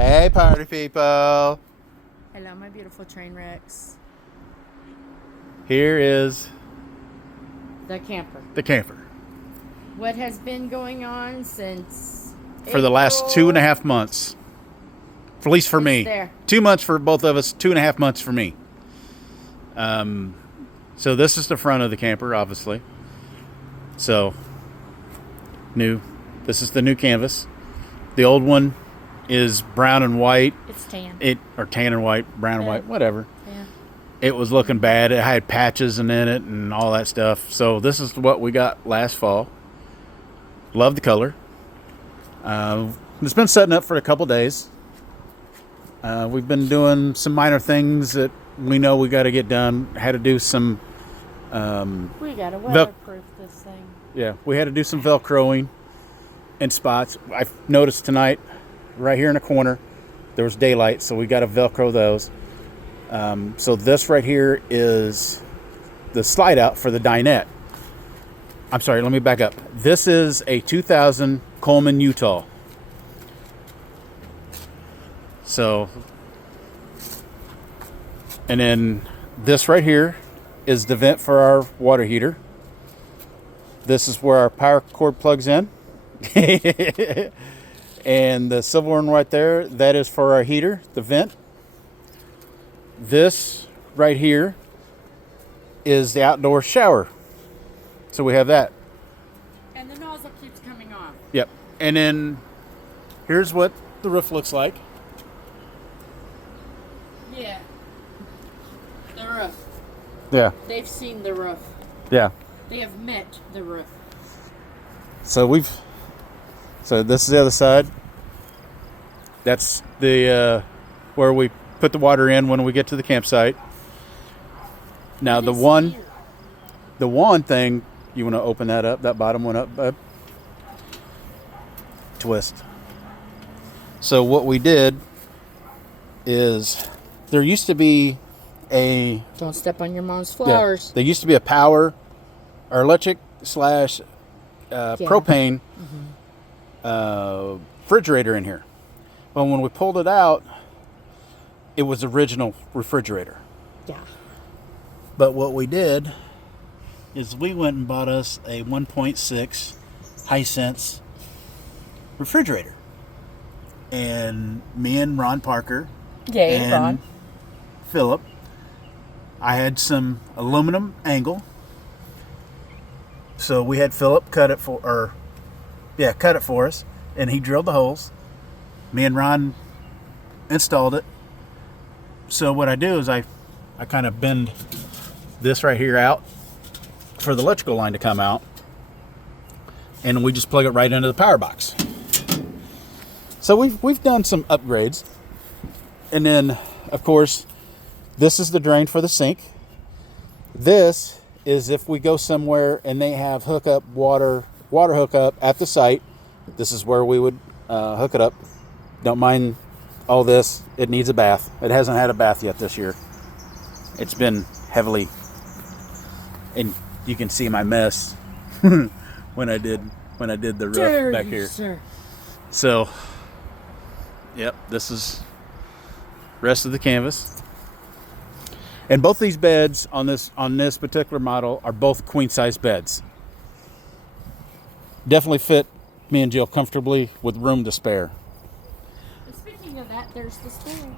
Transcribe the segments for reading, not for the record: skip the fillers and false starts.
Hey, party people. Hello, my beautiful train wrecks. Here is The camper. the camper What has been going on since for the last April? 2.5 months. At least for It's me. there. 2 months for both of us, 2.5 months for me. So this is the front of the camper, obviously. So, new. This is the new canvas. The old one is brown and white. It's tan. Or tan and white, brown and Yeah. white, whatever. Yeah. It was looking bad. It had patches in it and all that stuff. So this is what we got last fall. Love the color. It's been setting up for a couple days. We've been doing some minor things that we know we got to get done. Had to do some. We gotta weatherproof this thing. Yeah, we had to do some Velcroing in spots. I noticed tonight, right here in the corner, there was daylight, so we got to Velcro those. So this right here is the slide out for the dinette. I'm sorry, let me back up. This is a 2000 Coleman Utah. So, and then this right here is the vent for our water heater. This is where our power cord plugs in. And the silver one right there, that is for our heater, the vent. This right here is the outdoor shower. So we have that. And the nozzle keeps coming off. Yep. And then here's what the roof looks like. Yeah. The roof. Yeah. They've seen the roof. Yeah. They have met the roof. So this is the other side. That's the where we put the water in when we get to the campsite. Now It the is one here. thing, you want to open that up, that bottom one up, bud? Twist. So what we did is there used to be a Don't step on your mom's flowers. there used to be a power or electric slash propane refrigerator in here. But when we pulled it out, it was original refrigerator. Yeah. But what we did is we went and bought us a 1.6 Hisense refrigerator. And me and Ron Parker Yay, and Ron. Philip, I had some aluminum angle. So we had Philip cut it for us, and he drilled the holes. Me and Ron installed it. So what I do is I kind of bend this right here out for the electrical line to come out, and we just plug it right into the power box. So we've done some upgrades, and then of course this is the drain for the sink. This is if we go somewhere and they have water hookup at the site. This is where we would hook it up. Don't mind all this. It needs a bath. It hasn't had a bath yet this year. It's been heavily, and you can see my mess when I did the roof back here. Sir. So, yep, this is rest of the canvas. And both these beds on this particular model are both queen size beds. Definitely fit me and Jill comfortably with room to spare. Speaking of that, there's the spare.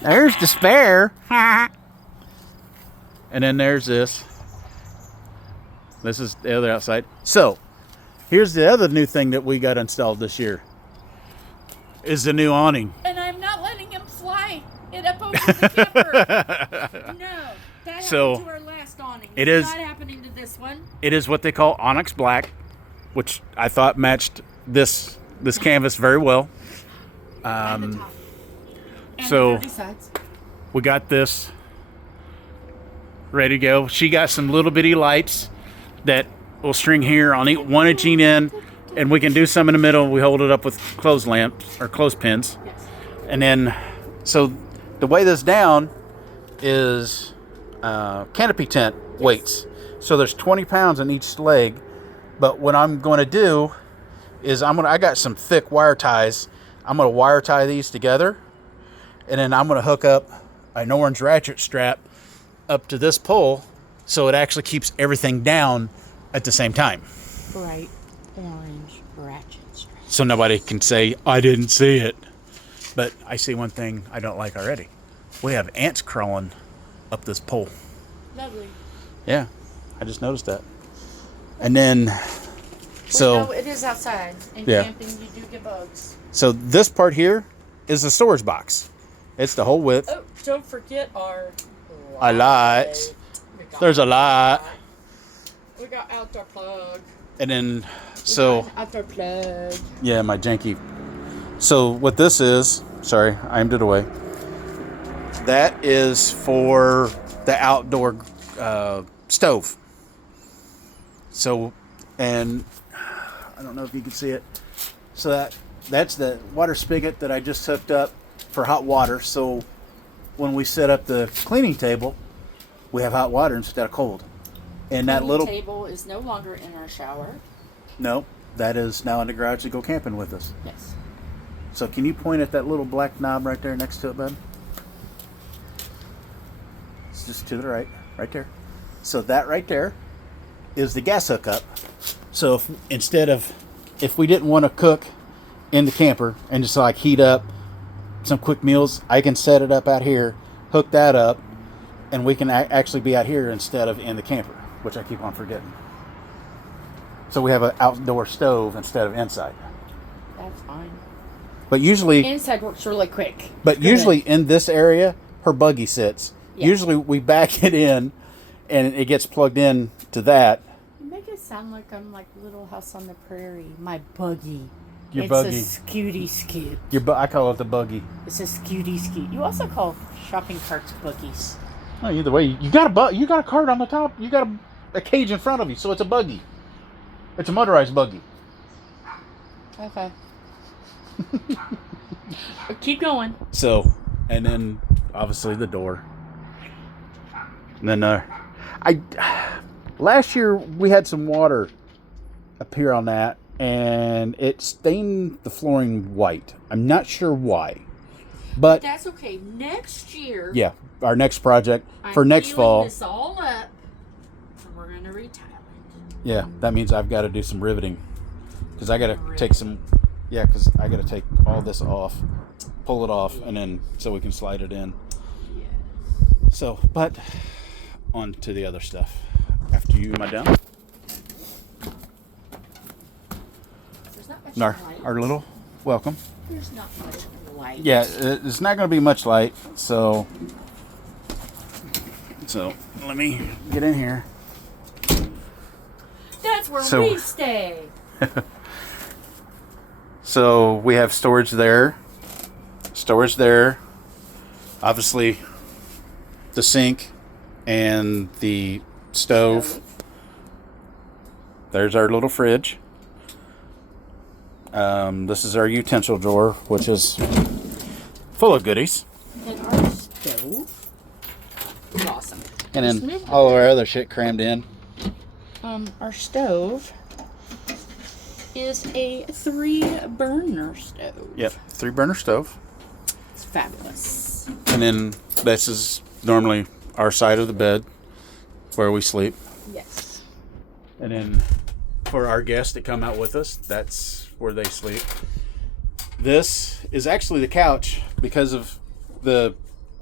There's the spare. And then there's this. This is the other outside. So, here's the other new thing that we got installed this year. Is the new awning. And I'm not letting him fly it up over the camper. No, that So, happened to our last awning. it It's is- not happening to this one. It is what they call Onyx Black, which I thought matched this canvas very well. And the top. And so- the dirty sides. We got this ready to go. She got some little bitty lights that will string here on one each end, and we can do some in the middle. We hold it up with clothes lamps or clothespins. Yes. And then, so the way this down is canopy tent weights. So there's 20 pounds in each leg. But what I'm going to do is I got some thick wire ties I'm going to wire tie these together, and then I'm going to hook up an orange ratchet strap up to this pole so it actually keeps everything down at the same time. Bright orange ratchet strap. So nobody can say, I didn't see it. But I see one thing I don't like already. We have ants crawling up this pole. Lovely. Yeah, I just noticed that. And then, so... Well, no, it is outside. In camping, you do get bugs. So this part here is the storage box. It's the whole width. Oh, don't forget our A light. There's a light. We got outdoor plug. And then, so... Outdoor plug. Yeah, my janky. So what this is... Sorry, I aimed it away. That is for the outdoor stove. So, and I don't know if you can see it. So that's the water spigot that I just hooked up for hot water. So when we set up the cleaning table, we have hot water instead of cold. And that little table is no longer in our shower. No, that is now in the garage to go camping with us. Yes. So can you point at that little black knob right there next to it, bud? It's just to the right there. So that right there is the gas hookup. So if we didn't want to cook in the camper and just like heat up some quick meals, I can set it up out here, hook that up, and we can actually be out here instead of in the camper, which I keep on forgetting. So we have an outdoor stove instead of inside. That's fine. But usually Inside works really quick. But usually in this area, her buggy sits. Yeah. Usually we back it in, and it gets plugged in to that. You make it sound like I'm like Little House on the Prairie. My buggy. Your it's buggy. a scooty scoot. I call it the buggy. It's a scooty scoot. You also call shopping carts buggies. No, either way, you got a cart on the top. You got a cage in front of you, so it's a buggy. It's a motorized buggy. Okay. Keep going. So, and then obviously the door. And then last year we had some water appear on that, and it stained the flooring white. I'm not sure why, but That's okay. Next year. yeah, our next project for I'm next peeling fall. this all up, and we're gonna retile it. Yeah, that means I've got to do some riveting because I got to take some. Yeah, because I got to take all this off, pull it off, and then so we can slide it in. Yes. So, but on to the other stuff. After you, madam. There's not much Our, light. our little welcome. There's not much light. Yeah, it's not going to be much light, so let me get in here. That's where So- we stay. So we have storage there, obviously the sink and the stove. There's our little fridge. This is our utensil drawer, which is full of goodies. And our stove is awesome. And Just then move all of our other shit crammed in. Our stove is a 3-burner stove. Yep, 3-burner stove. It's fabulous. And then this is normally our side of the bed where we sleep. Yes. And then for our guests that come out with us, that's where they sleep. This is actually the couch because of the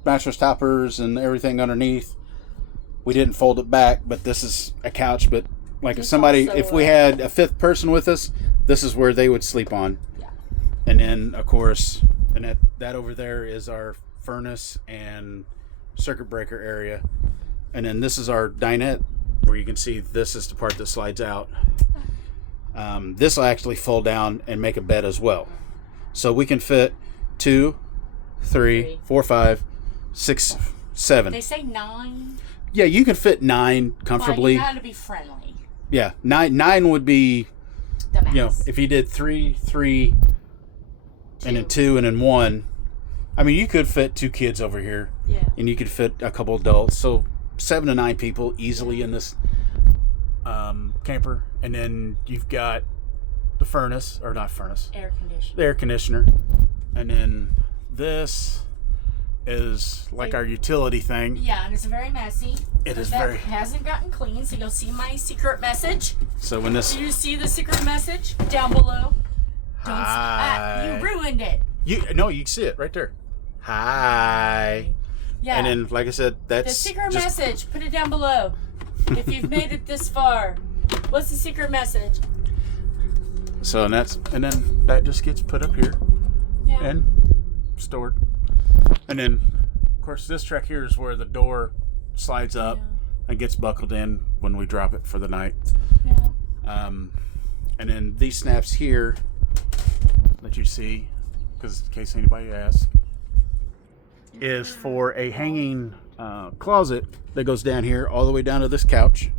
mattress toppers and everything underneath. We didn't fold it back, but this is a couch. But like It's if we also, had a 5th person with us, this is where they would sleep on. Yeah. And then of course, and that over there is our furnace and circuit breaker area. And then this is our dinette, where you can see this is the part that slides out. This will actually fold down and make a bed as well. So we can fit 2, 3, 4, 5, 6, 7. They say 9. Yeah, you can fit 9 comfortably. But you gotta be friendly. Yeah, 9 would be, The max. you know, if you did 3, 3, and then 2, and then 1. I mean, you could fit 2 kids over here. Yeah. And you could fit a couple adults. So 7 to 9 people easily in this camper. And then you've got the furnace, or not furnace, Air conditioning. the air conditioner. And then this is like our utility thing. Yeah, and it's very messy. It is that very. hasn't gotten clean, so you'll see my secret message. So when this. Do you see the secret message down below? Hi. You ruined it. You can see it right there. Hi. Yeah. And then, like I said, that's the secret just, message. Put it down below. If you've made it this far, what's the secret message? So and then that just gets put up here Yeah. and stored. And then, of course, this track here is where the door slides up and gets buckled in when we drop it for the night. Yeah. And then these snaps here that you see, because in case anybody asks, is for a hanging closet that goes down here all the way down to this couch,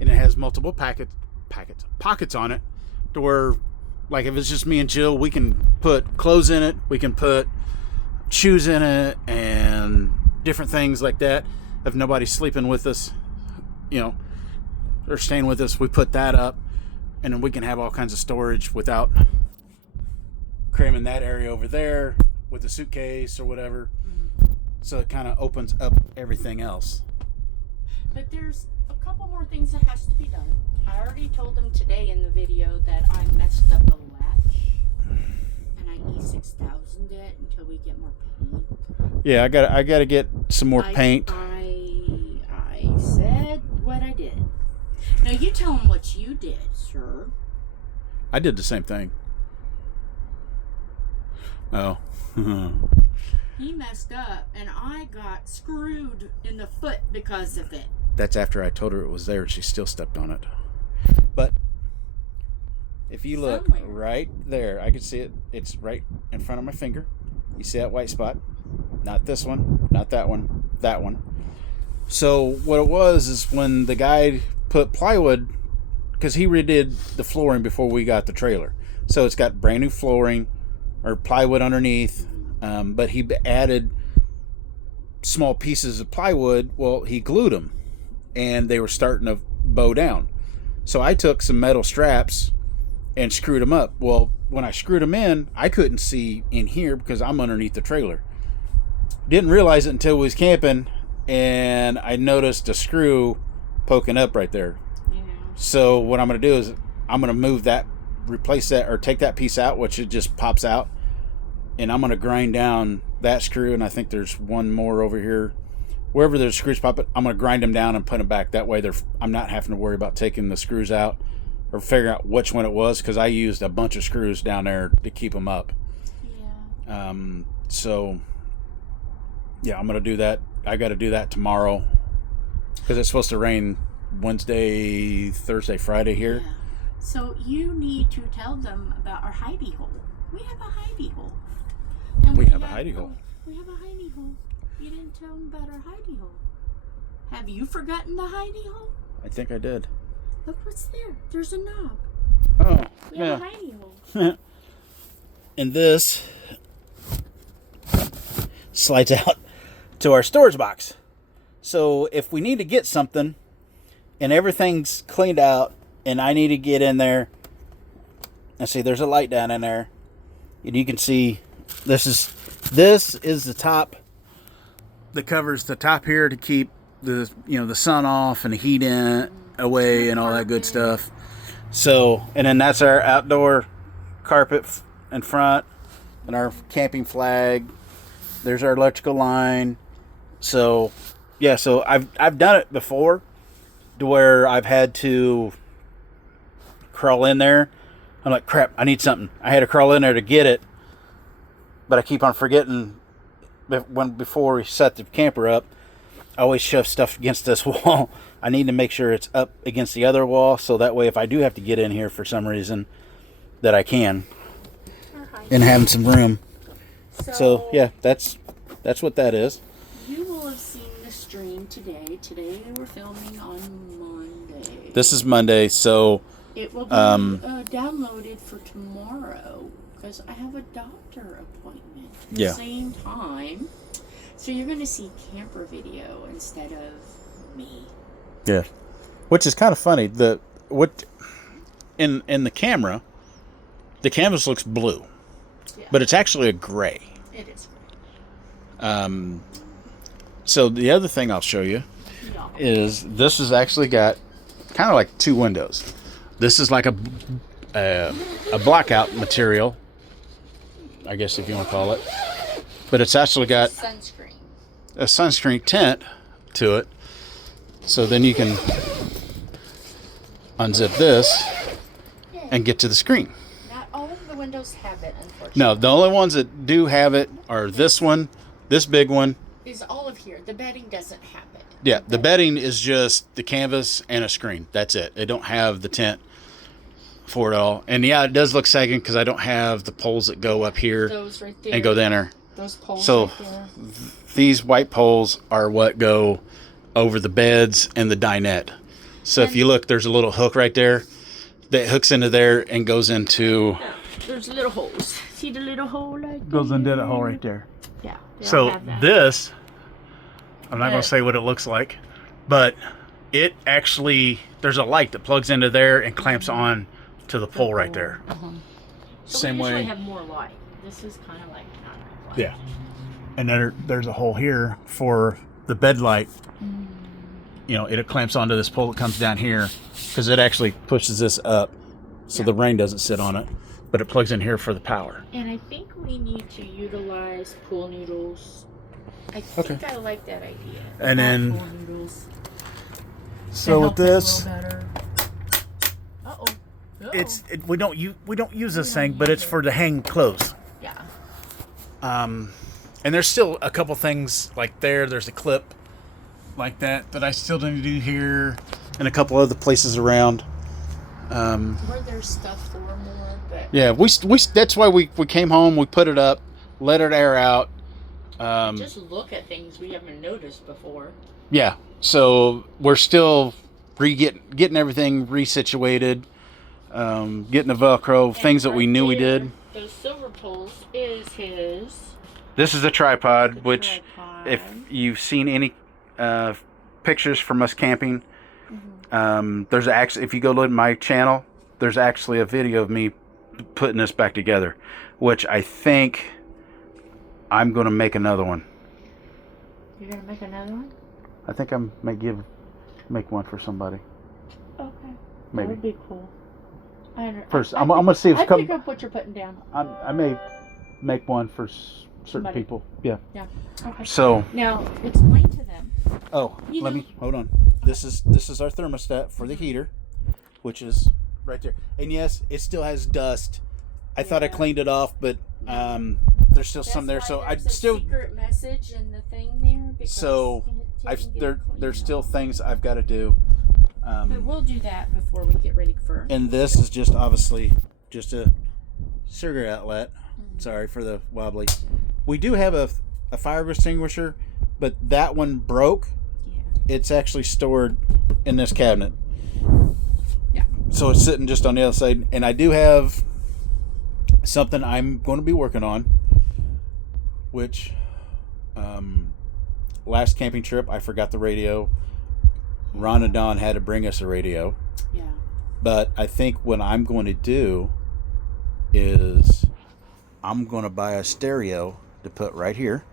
and it has multiple pockets on it, to where, like, if it's just me and Jill, we can put clothes in it, we can put shoes in it, and different things like that. If nobody's sleeping with us, or staying with us, we put that up, and then we can have all kinds of storage without cramming that area over there with a suitcase or whatever. So it kind of opens up everything else. But there's a couple more things that has to be done. I already told them today in the video that I messed up a latch, and I E6000'd it until we get more paint. Yeah, I got to get some more paint. I said what I did. Now you tell them what you did, sir. I did the same thing. Oh. He messed up, and I got screwed in the foot because of it. That's after I told her it was there, and she still stepped on it. But if you look right there, I can see it. It's right in front of my finger. You see that white spot? Not this one, not that one, that one. So what it was is when the guy put plywood, because he redid the flooring before we got the trailer. So it's got brand new flooring or plywood underneath. But he added small pieces of plywood. Well, he glued them, and they were starting to bow down. So I took some metal straps and screwed them up. Well, when I screwed them in, I couldn't see in here because I'm underneath the trailer. Didn't realize it until we was camping, and I noticed a screw poking up right there. Yeah. So what I'm going to do is I'm going to move that, replace that, or take that piece out, which it just pops out. And I'm going to grind down that screw, and I think there's one more over here. Wherever there's screws pop it, I'm going to grind them down and put them back. That way I'm not having to worry about taking the screws out or figuring out which one it was, because I used a bunch of screws down there to keep them up. Yeah. So, yeah, I'm going to do that. I got to do that tomorrow because it's supposed to rain Wednesday, Thursday, Friday here. Yeah. So you need to tell them about our hidey hole. We have a hidey hole. And We have a hidey hole. We have a hidey hole. You didn't tell them about our hidey hole. Have you forgotten the hidey hole? I think I did. Look what's there. There's a knob. Oh, We yeah. have a hidey hole. And this slides out to our storage box. So if we need to get something and everything's cleaned out and I need to get in there, and see there's a light down in there, and you can see this is the top that covers the top here to keep the the sun off and the heat in away and all that good stuff. So, and then that's our outdoor carpet in front and our camping flag. There's our electrical line. So, yeah, so I've done it before to where I've had to crawl in there. I'm like, crap, I need something. I had to crawl in there to get it, but I keep on forgetting. Before we set the camper up, I always shove stuff against this wall. I need to make sure it's up against the other wall, so that way if I do have to get in here for some reason, that I can, and having some room. So yeah, that's what that is. You will have seen the stream today. Today we're filming on Monday. This is Monday, so It will be downloaded for tomorrow because I have a doctor appointment at the same time. So you're going to see camper video instead of me. yeah, which is kind of funny. In the camera, the canvas looks blue. Yeah. But it's actually a gray. It is. So the other thing I'll show you is this has actually got kind of like two windows. This is like a blackout material, I guess if you want to call it. But it's actually got a sunscreen tint to it. So then you can unzip this and get to the screen. Not all of the windows have it, unfortunately. No, the only ones that do have it are this one, this big one. Is all of here. The bedding doesn't have it. Yeah, the bedding is just the canvas and a screen. That's it. They don't have the tent for it all. And yeah, it does look sagging because I don't have the poles that go up here Those right there. and go down there. Those poles So right there. these white poles are what go over the beds and the dinette. So if you look, there's a little hook right there that hooks into there and goes into... Yeah, there's little holes. See the little hole right there? Goes into that hole right there. Yeah. So this, I'm not going to say what it looks like, but it actually, there's a light that plugs into there and clamps on to the pole right there. So Same we usually way. have more light. This is kind of like not light. Yeah. And then there's a hole here for the bed light. You know, it clamps onto this pole that comes down here because it actually pushes this up so the rain doesn't sit on it. But it plugs in here for the power. And I think we need to utilize pool noodles. I think I like that idea. And then, pool noodles. so with this, Uh-oh. we don't use this thing, but it's for to hang clothes. Yeah. And there's still a couple things like there's a clip like that I still need to do here and a couple other places around. Where there's stuff for more, but Yeah, we that's why we came home, we put it up, let it air out. just look at things we haven't noticed before. Yeah, so we're still getting everything resituated, getting the Velcro, things that we knew we did. Those silver poles is his. This is a tripod, which if you've seen any pictures from us camping, there's actually, if you go look at my channel, there's actually a video of me putting this back together, which I think I'm going to make another one. You're going to make another one? I think I may make one for somebody. Okay. Maybe. That would be cool. First, I'm going to see if I pick up what you're putting down. I may make one for certain Somebody. people. Yeah. Yeah. Okay. So. Now, explain to them. Oh, let me hold on. This is our thermostat for the heater, which is right there. And yes, it still has dust. I thought I cleaned it off, but there's still some there. So I still secret message in the thing there. Because so there's still things I've got to do. But we'll do that before we get ready for. And this is just obviously just a cigarette outlet. Sorry for the wobbly. We do have a fire extinguisher, but that one broke. Yeah. It's actually stored in this cabinet. Yeah. So it's sitting just on the other side. And I do have something I'm going to be working on, which last camping trip I forgot the radio. Ron and Don had to bring us a radio. Yeah. But I think what I'm going to do is I'm going to buy a stereo to put right here.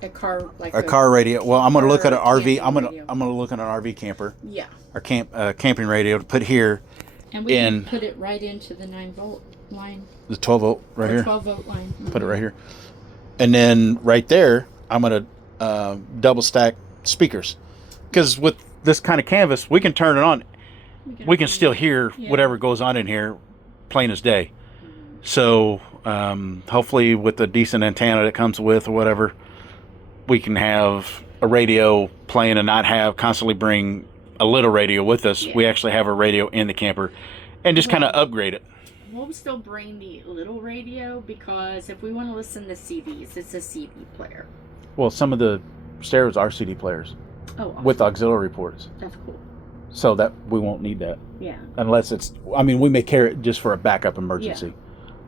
A car radio. Well, I'm going to look at an RV. camping I'm going to look at an RV camper. Yeah. Or camping radio to put here. And we can put it right into the 9-volt line. The 12 volt right here. 12-volt line. Mm-hmm. Put it right here. And then right there, I'm going to double stack speakers. Because with this kind of canvas, we can turn it on. We can still hear whatever goes on in here, plain as day. Mm-hmm. So hopefully with a decent antenna that comes with or whatever, we can have a radio playing and not have constantly bring a little radio with us. Yeah. We actually have a radio in the camper and just kind of upgrade it. We'll still bring the little radio because if we want to listen to CDs, it's a CD player. Well, some of the stereos are CD players. Oh, awesome. With auxiliary ports. That's cool. So that we won't need that. Yeah. Unless it's, I mean, we may carry it just for a backup emergency. Yeah.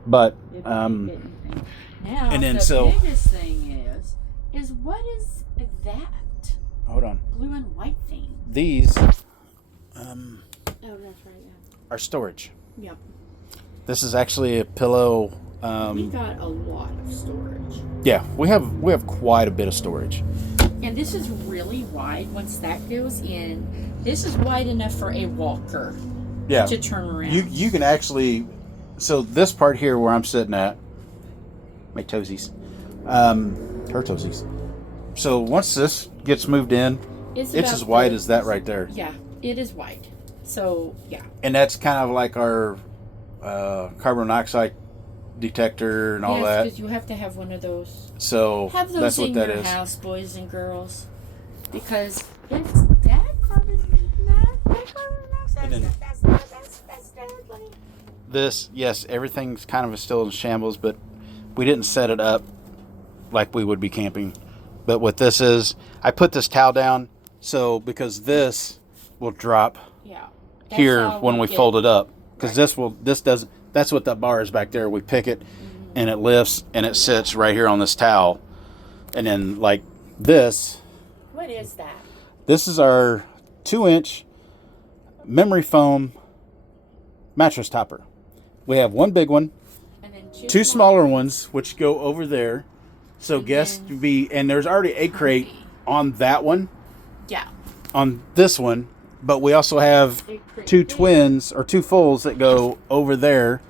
But, now, and then the biggest thing is what is that? Hold on. Blue and white thing. These, oh, that's right, yeah. are storage. Yep. This is actually a pillow. We got a lot of storage. Yeah, we have quite a bit of storage. And this is really wide. Once that goes in, this is wide enough for a walker to turn around. You can actually, so this part here where I'm sitting at, my toesies, her toesies. So once this gets moved in, it's as wide as that right there. Yeah, it is wide. So, yeah. And that's kind of like our carbon monoxide detector and all that. Yes, because you have to have one of those. So have those that's in what that your is. house, boys and girls. Because if that carbon monoxide, that's deadly. This, yes, everything's kind of still in shambles, but we didn't set it up like we would be camping. But what this is, I put this towel down so because this will drop here when we fold it up. Because this doesn't, that's what that bar is back there. We pick it and it lifts and it sits right here on this towel. And then like this. What is that? This is our 2-inch memory foam mattress topper. We have one big one, and then two smaller ones, which go over there. So guests and there's already a crate on that one. Yeah. On this one, but we also have two twins or two fulls that go over there.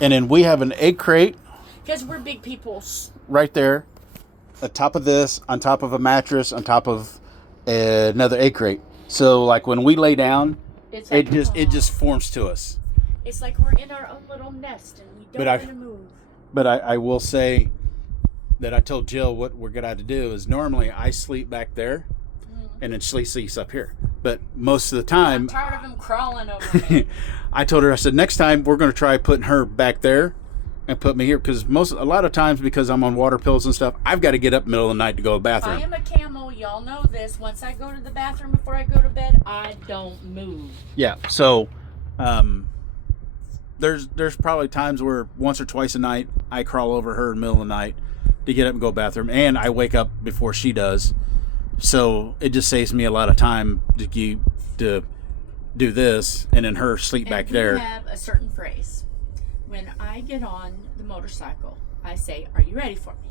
And then we have an egg crate. Because we're big people. Right there. On top of this, on top of a mattress, on top of another egg crate. So like when we lay down, it just forms to us. It's like we're in our own little nest and we don't want to move. But I will say that I told Jill what we're going to have to do is normally I sleep back there and then she sleeps up here. But most of the time... I'm tired of him crawling over me. I told her, I said, next time we're going to try putting her back there and put me here. Because a lot of times, because I'm on water pills and stuff, I've got to get up middle of the night to go to the bathroom. I am a camel. Y'all know this. Once I go to the bathroom before I go to bed, I don't move. Yeah. So, there's probably times where once or twice a night, I crawl over her in the middle of the night to get up and go to the bathroom. And I wake up before she does. So it just saves me a lot of time to do this and then her sleep back there. We have a certain phrase. When I get on the motorcycle, I say, "Are you ready for me?"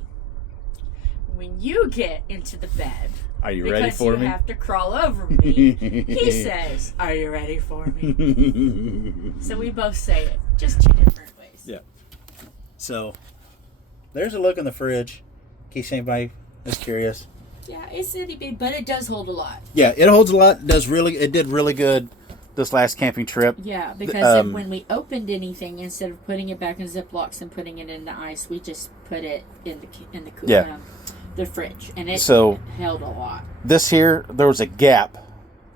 When you get into the bed, "Are you ready for me?" Because you have to crawl over me. He says, "Are you ready for me?" So we both say it, just two different ways. Yeah. So there's a look in the fridge, in case anybody is curious. Yeah, it's itty bitty, but it does hold a lot. Yeah, it holds a lot. It did really good this last camping trip. Yeah, because when we opened anything, instead of putting it back in Ziplocs and putting it in the ice, we just put it in the fridge, and it held a lot. This here, there was a gap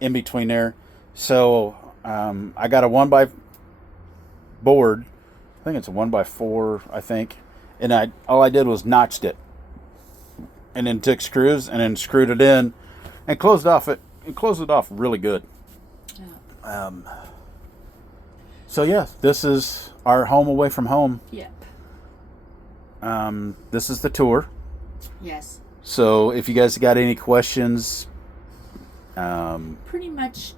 in between there, so I got a 1x board. I think it's a 1x4. I think, and all I did was notched it. And then took screws and then screwed it in and closed it off really good. Yeah. So yeah, this is our home away from home. Yep. This is the tour. Yes. So if you guys got any questions, pretty much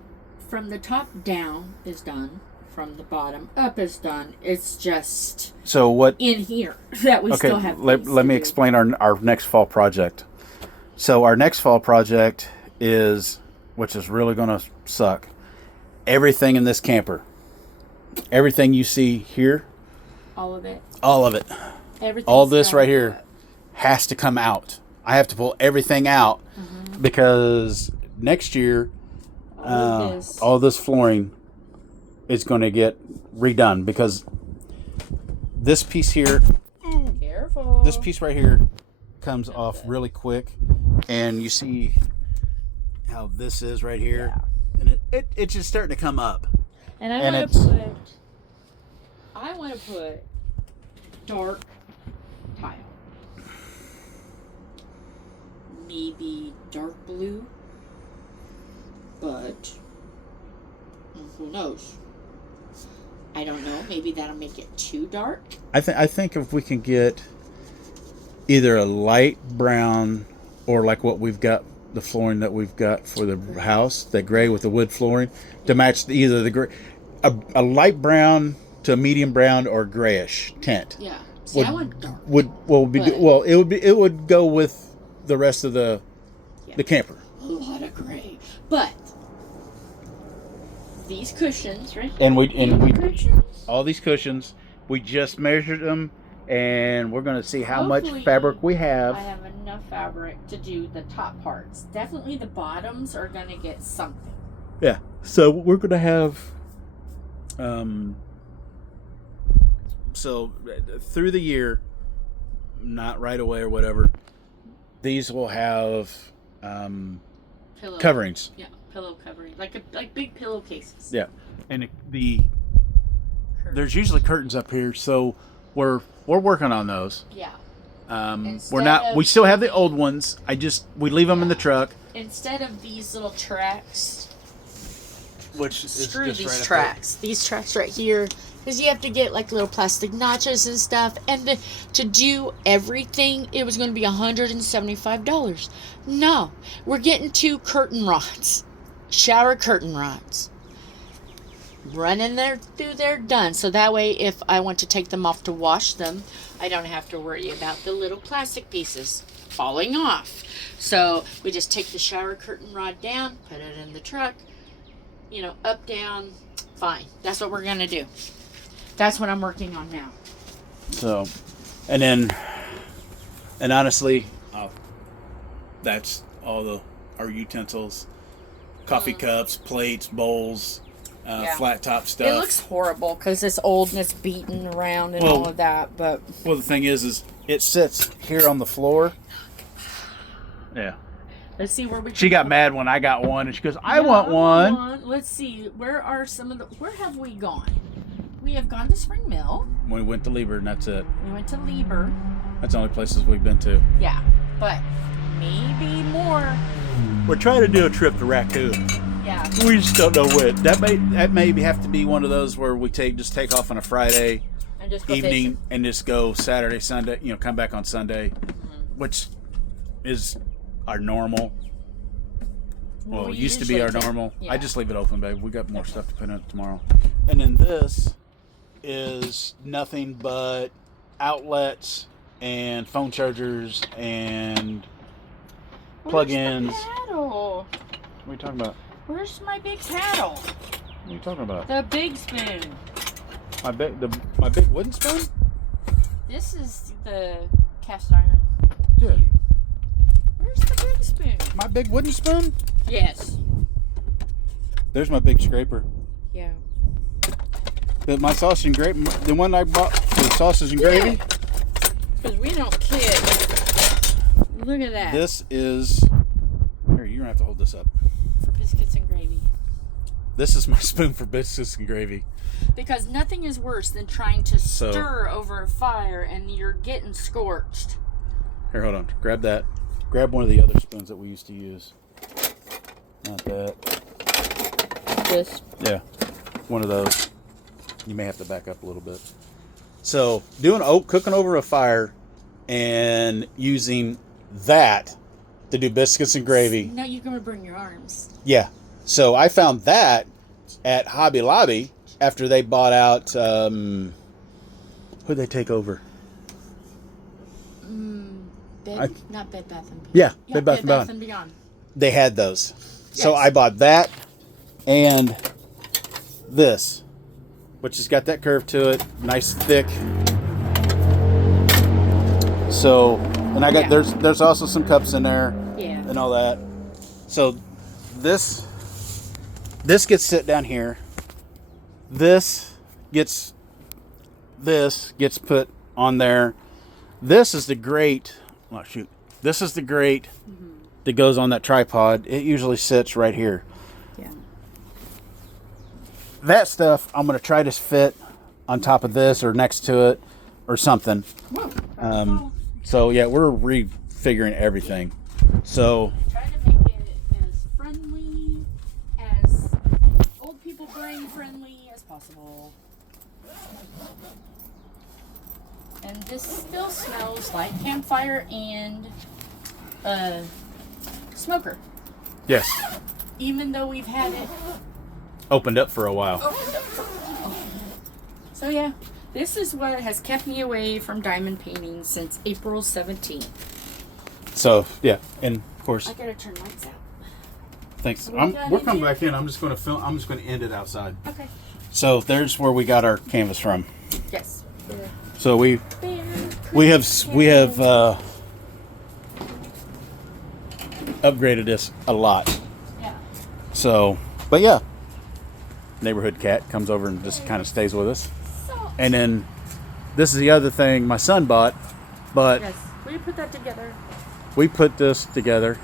from the top down is done. From the bottom up is done. It's just what in here that we still have. Let me explain our next fall project. So our next fall project is, which is really going to suck, everything in this camper, everything you see here, all of it, everything, all this right here has to come out. I have to pull everything out because next year, all this flooring is going to get redone because this piece here, careful, this piece right here comes off really quick, and you see how this is right here, and it's just starting to come up. And I want to put dark tile, maybe dark blue, but who knows? I don't know. Maybe that'll make it too dark. I think if we can get either a light brown or like what we've got, the flooring that we've got for the house, that gray with the wood flooring, to match either the gray, a light brown to a medium brown or grayish tint. Yeah. See, I went dark. It would go with the rest of the camper. A lot of gray, but these cushions, right? And all these cushions, we just measured them, and we're going to see how much fabric we have. I have enough fabric to do the top parts. Definitely the bottoms are going to get something. Yeah. So we're going to have, so through the year, not right away or whatever, these will have Pillow coverings. Yeah, pillow covering, like big pillowcases. Yeah, and there's usually curtains up here, so we're working on those. Yeah. We still have the old ones. We leave them in the truck. Instead of these little tracks, which is screw just these right tracks. These tracks right here, because you have to get like little plastic notches and stuff, and to do everything, it was going to be $175. No, we're getting 2 curtain rods, shower curtain rods. Running there through there, done. So that way, if I want to take them off to wash them, I don't have to worry about the little plastic pieces falling off. So we just take the shower curtain rod down, put it in the truck, up, down, fine. That's what we're going to do. That's what I'm working on now. So, and honestly, that's all our utensils, coffee cups, plates, bowls, flat top stuff. It looks horrible because it's old and it's beaten around and all of that. But the thing is it sits here on the floor. Yeah. Let's see where we. She got mad when I got one, and she goes, "I want one." Let's see. Where are some of the? Where have we gone? We have gone to Spring Mill. We went to Lieber, and that's it. We went to Lieber. That's the only places we've been to. Yeah, but maybe more. We're trying to do a trip to Raccoon. Yeah. We just don't know when. That may have to be one of those where we take off on a Friday and just go evening fishing. And just go Saturday, Sunday. Come back on Sunday, which is our normal. Well, it used to be our normal. Yeah. I just leave it open, babe. We got more stuff to put in it tomorrow. And then this is nothing but outlets and phone chargers and plug-ins. Where's the paddle? What are you talking about? Where's my big paddle? What are you talking about? The big spoon. My big wooden spoon? This is the cast iron. Yeah. Cube. Where's the big spoon? My big wooden spoon? Yes. There's my big scraper. Yeah. My sausage and gravy, the one I bought for the sausage and gravy? Because we don't kid. Look at that. This is, here, you're going to have to hold this up. For biscuits and gravy. This is my spoon for biscuits and gravy. Because nothing is worse than trying to stir over a fire and you're getting scorched. Here, hold on. Grab that. Grab one of the other spoons that we used to use. Not that. This? Yeah. One of those. You may have to back up a little bit. So, cooking over a fire and using that to do biscuits and gravy. Now you're going to burn your arms. Yeah. So, I found that at Hobby Lobby after they bought out, who'd they take over? Not Bed Bath & Beyond. Yeah, Bed Bath & Beyond. They had those. Yes. So I bought that and this, which has got that curve to it, nice thick. So, and I got there's also some cups in there, and all that. So this gets set down here. This gets put on there. This is the grate. Oh shoot! This is the grate that goes on that tripod. It usually sits right here. Yeah. That stuff I'm going to try to fit on top of this or next to it or something. So yeah, we're refiguring everything. So try to make it as friendly, as old people brain friendly as possible. And this still smells like campfire and smoker. yes, Even though we've had it opened up for a while. So yeah, this is what has kept me away from diamond painting since April 17th. So yeah, and of course, I gotta turn lights out. thanks. Are we done We're in coming here? back in. I'm just going to film. I'm just going to end it outside. Okay. So there's where we got our canvas from. Yes. So we Bear have Creek upgraded this a lot. Yeah. So, but yeah, neighborhood cat comes over and just kind of stays with us. So. And then this is the other thing my son bought, but Yes. We put that together. we put this together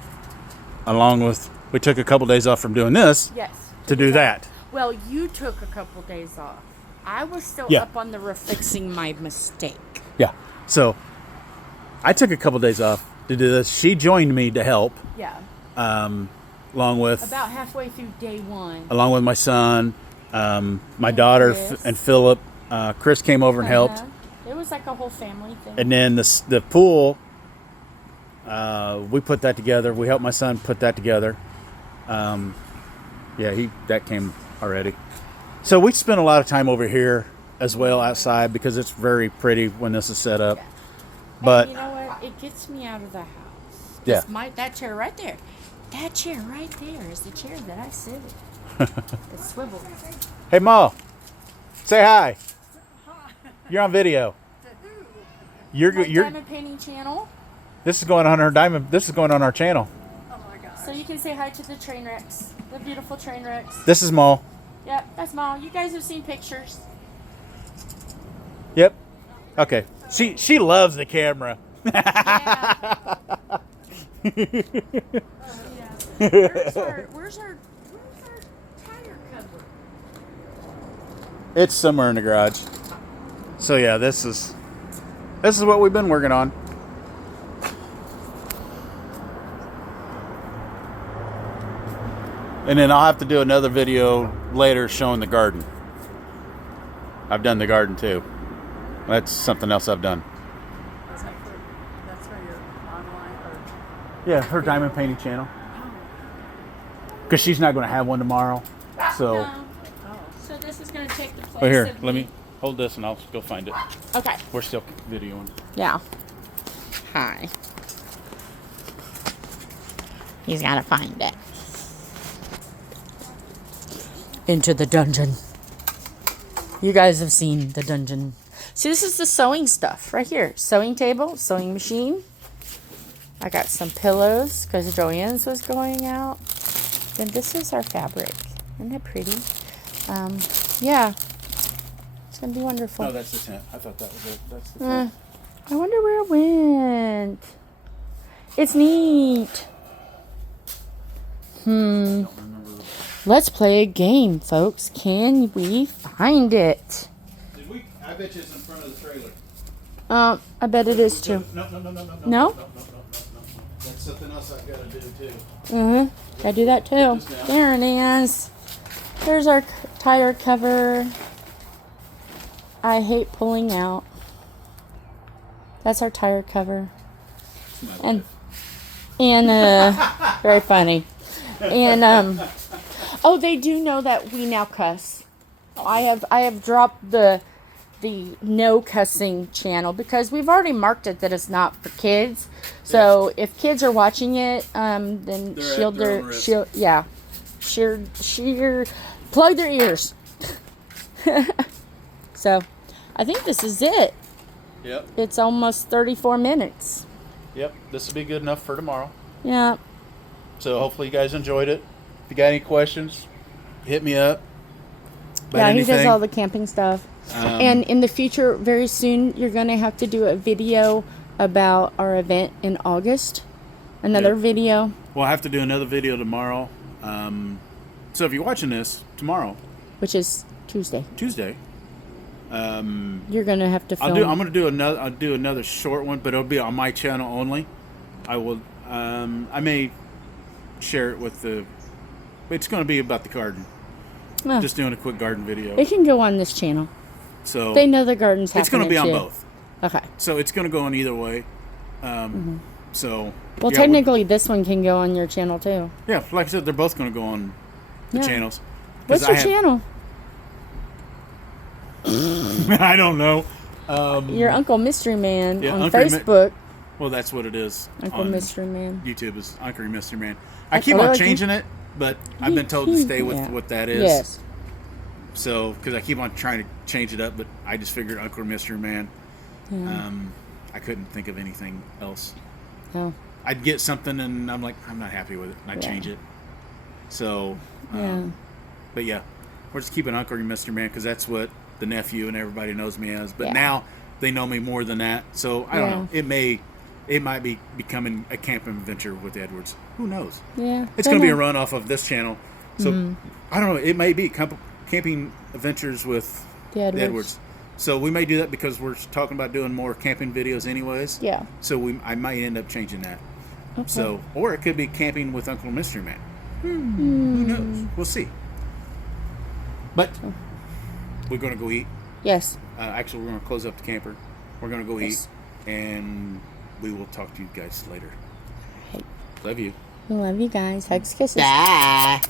along with, we took a couple days off from doing this Yes. to do that. Well, you took a couple days off. I was still Yeah. up on the roof fixing my mistake. Yeah. So I took a couple days off to do this. She joined me to help, Yeah. along with About halfway through day one. my son, my daughter, Chris. and Philip. Chris came over and helped. Uh-huh. It was like a whole family thing. And then the pool, we put that together. We helped my son put that together. That came already. So we spent a lot of time over here as well outside because it's very pretty when this is set up. Yeah. But And you know what? It gets me out of the house. Yeah. That chair right there. That chair right there is the chair that I sit in. It's swiveled. hey, Ma, say hi. You're on video. You're My you're. diamond painting channel. This is going on our diamond. This is going on our channel. So you can say hi to the train wrecks. The beautiful train wrecks. This is Ma. Yep, that's Mom. You guys have seen pictures. Yep. Okay. She loves the camera. Yeah. Where's our tire cover? It's somewhere in the garage. So yeah, this is what we've been working on. And then I'll have to do another video later showing the garden. I've done the garden too. That's something else I've done. That's for your online or Yeah, her diamond painting channel. Because she's not going to have one tomorrow. So, No. So this is going to take the place but here, of let the- me hold this and I'll go find it. Okay. We're still videoing. Yeah. Hi. He's got to find it. Into the dungeon. You guys have seen the dungeon. See, this is the sewing stuff right here. Sewing table, sewing machine. I got some pillows because Joanne's was going out. Then this is our fabric. Isn't that pretty? Yeah. It's going to be wonderful. Oh, that's the tent. I thought that was it. That's the tent. I wonder where it went. It's neat. Let's play a game, folks. Can we find it? Did we? I bet you it's in front of the trailer. I bet it is too. No. No? That's something else I've got to do too. I do that too. Just now. There it is. There's our tire cover. I hate pulling out. That's our tire cover. And very funny. And oh, they do know that we now cuss. I have dropped the no cussing channel because we've already marked it that it's not for kids. So if kids are watching it, then They're at shield their their own risk. shield, yeah, sheer plug their ears. So I think this is it. Yep. It's almost 34 minutes. Yep. This will be good enough for tomorrow. Yeah. So hopefully you guys enjoyed it. If you got any questions, hit me up. About Yeah, he does anything. all the camping stuff. And in the future, very soon, you're going to have to do a video about our event in August. Another Yep. video. We'll have to do another video tomorrow. So if you're watching this tomorrow, Which is Tuesday. Tuesday, You're going to have to film. I'll do another short one, but it'll be on my channel only. I will. I may share it with the. It's going to be about the garden. Oh, Just doing a quick garden video. it can go on this channel. So They know the garden's happening it's going to be on too. both. Okay. So it's going to go on either way. So Well, yeah, technically, this one can go on your channel too. yeah, like I said, they're both going to go on the Yeah. channels. 'Cause What's I your have- channel? I don't know. Your Uncle Mystery Man Yeah, on Uncle Mi- Facebook. Well, that's what it is. Uncle on Mystery Man. YouTube is Uncle Mystery Man. I That's keep what I on like. changing it, but I've been told to stay with Yeah. what that is. Yes. So, because I keep on trying to change it up, but I just figured Uncle Mystery Man. Yeah. I couldn't think of anything else. Oh. I'd get something and I'm like, I'm not happy with it, and I'd Yeah. change it. So, Yeah. but yeah, we're just keeping Uncle Mystery Man because that's what the nephew and everybody knows me as. But Yeah. now they know me more than that. So I don't Yeah. know. It might be becoming a camping adventure with Edwards. Who knows? Yeah. It's going to be a run off of this channel. So I don't know. It may be camping adventures with The the Edwards. Edwards. So we may do that because we're talking about doing more camping videos anyways. Yeah. So I might end up changing that. Okay. So, or it could be camping with Uncle Mystery Man. Who knows? We'll see. But we're going to go eat. Yes. Actually, we're going to close up the camper. We're going to go Yes. eat, and we will talk to you guys later. Right. Love you. We love you guys. Hugs, kisses. Bye.